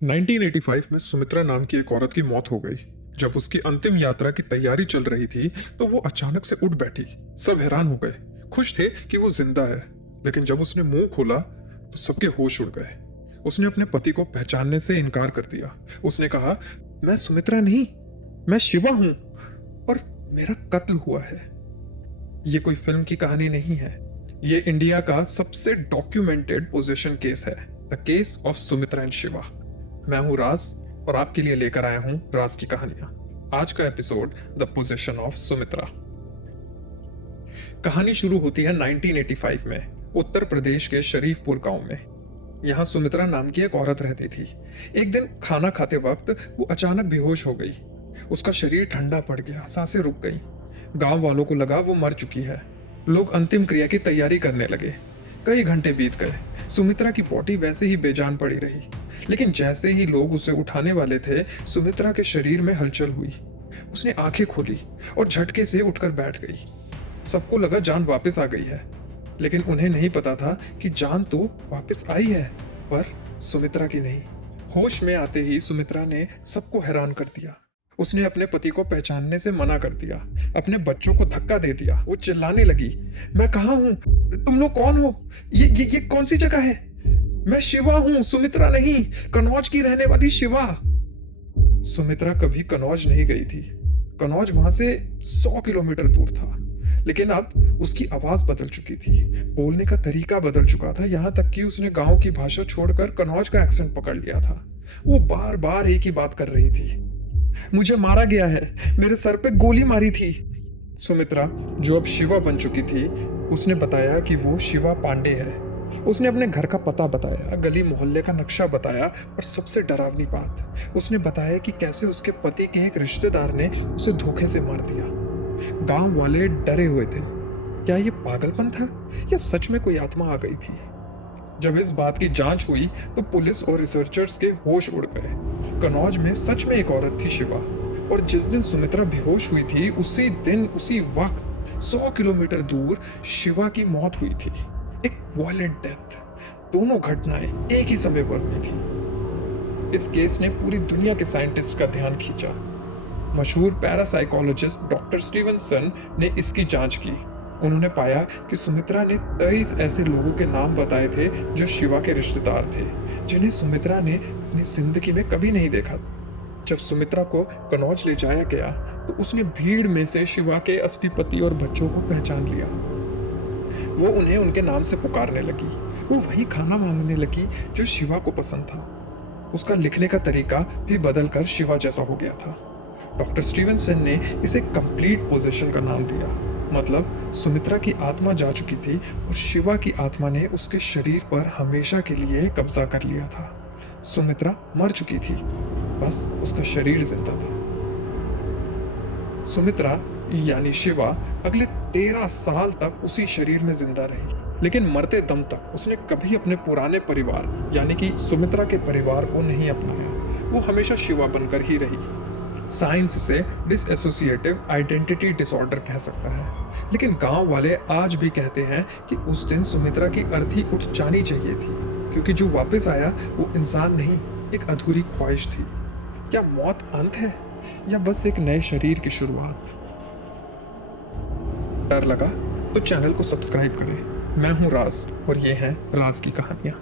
1985 में सुमित्रा नाम की एक औरत की मौत हो गई। जब उसकी अंतिम यात्रा की तैयारी चल रही थी तो वो अचानक से उठ बैठी। सब हैरान हो गए, खुश थे कि वो जिंदा है। लेकिन जब उसने मुंह खोला तो सबके होश उड़ गए। उसने अपने पति को पहचानने से इनकार कर दिया। उसने कहा, मैं सुमित्रा नहीं, मैं शिवा हूं और मेरा कत्ल हुआ है। ये कोई फिल्म की कहानी नहीं है, ये इंडिया का सबसे डॉक्यूमेंटेड पोजीशन केस है, the case of Sumitra and Shiva. मैं हूं राज और आपके लिए लेकर आया हूं राज की कहानियां। आज का episode the position of Sumitra. कहानी शुरू होती है 1985 में उत्तर प्रदेश के शरीफपुर गांव में। यहाँ सुमित्रा नाम की एक औरत रहती थी। एक दिन खाना खाते वक्त वो अचानक बेहोश हो गई। उसका शरीर ठंडा पड़ गया, सांसें रुक गई। गांव वालों को लगा वो मर चुकी है। लोग अंतिम क्रिया की तैयारी करने लगे। कई घंटे बीत गए, सुमित्रा की बॉडी वैसे ही बेजान पड़ी रही। लेकिन जैसे ही लोग उसे उठाने वाले थे, सुमित्रा के शरीर में हलचल हुई। उसने आंखें खोली और झटके से उठकर बैठ गई। सबको लगा जान वापस आ गई है, लेकिन उन्हें नहीं पता था कि जान तो वापस आई है, पर सुमित्रा की नहीं। होश में आते ही सुमित्रा ने सबको हैरान कर दिया। उसने अपने पति को पहचानने से मना कर दिया, अपने बच्चों को धक्का दे दिया। वो चिल्लाने लगी, मैं कहाँ हूँ? तुम लोग कौन हो? ये कौन सी जगह है? मैं शिवा हूँ, सुमित्रा नहीं, कनौज की रहने वाली शिवा। सुमित्रा कभी कनौज नहीं गई थी। कनौज वहां से 100 किलोमीटर दूर था। लेकिन अब उसकी आवाज बदल चुकी थी, बोलने का तरीका बदल चुका था। यहाँ तक कि उसने गांव की भाषा छोड़कर कनौज का एक्सेंट पकड़ लिया था। वो बार बार एक ही बात कर रही थी, मुझे मारा गया है, मेरे सर पे गोली मारी थी। सुमित्रा, जो अब शिवा बन चुकी थी, उसने बताया कि वो शिवा पांडे है। उसने अपने घर का पता बताया, गली मोहल्ले का नक्शा बताया और सबसे डरावनी बात, उसने बताया कि कैसे उसके पति के एक रिश्तेदार ने उसे धोखे से मार दिया। गांव वाले डरे हुए थे। क्या ये पागलपन था या सच में कोई आत्मा आ गई थी? जब इस बात की जांच हुई तो पुलिस और रिसर्चर्स के होश उड़ गए। कनौज में सच में एक औरत थी, शिवा, और जिस दिन सुमित्रा बेहोश हुई थी उसी दिन उसी वक्त 100 किलोमीटर दूर शिवा की मौत हुई थी। एक वायलेंट डेथ। दोनों घटनाएं एक ही समय पर हुई थी। इस केस ने पूरी दुनिया के साइंटिस्ट का ध्यान खींचा। मशहूर पैरासाइकोलॉजिस्ट डॉक्टर स्टीवनसन ने इसकी जांच की। उन्होंने पाया कि सुमित्रा ने 23 ऐसे लोगों के नाम बताए थे जो शिवा के रिश्तेदार थे, जिन्हें सुमित्रा ने अपनी जिंदगी में कभी नहीं देखा। जब सुमित्रा को कनौज ले जाया गया तो उसने भीड़ में से शिवा के असली पति और बच्चों को पहचान लिया। वो उन्हें उनके नाम से पुकारने लगी। वो वही खाना मांगने लगी जो शिवा को पसंद था। उसका लिखने का तरीका भी बदलकर शिवा जैसा हो गया था। डॉक्टर स्टीवनसन ने इसे कंप्लीट पोजीशन का नाम दिया। मतलब सुमित्रा की आत्मा जा चुकी थी और शिवा की आत्मा ने उसके शरीर पर हमेशा के लिए कब्जा कर लिया था। सुमित्रा मर चुकी थी, बस उसका शरीर जिंदा था। सुमित्रा यानी शिवा अगले 13 साल तक उसी शरीर में जिंदा रही, लेकिन मरते दम तक उसने कभी अपने पुराने परिवार यानी कि सुमित्रा के परिवार को नहीं अपनाया। वो हमेशा शिवा बनकर ही रही। साइंस इसे डिसएसोसिएटिव आइडेंटिटी डिसऑर्डर कह सकता है, लेकिन गांव वाले आज भी कहते हैं कि उस दिन सुमित्रा की अर्थी उठ जानी चाहिए थी, क्योंकि जो वापस आया वो इंसान नहीं, एक अधूरी ख्वाहिश थी। क्या मौत अंत है या बस एक नए शरीर की शुरुआत? डर लगा तो चैनल को सब्सक्राइब करें। मैं हूं राज और ये हैं राज की कहानियां।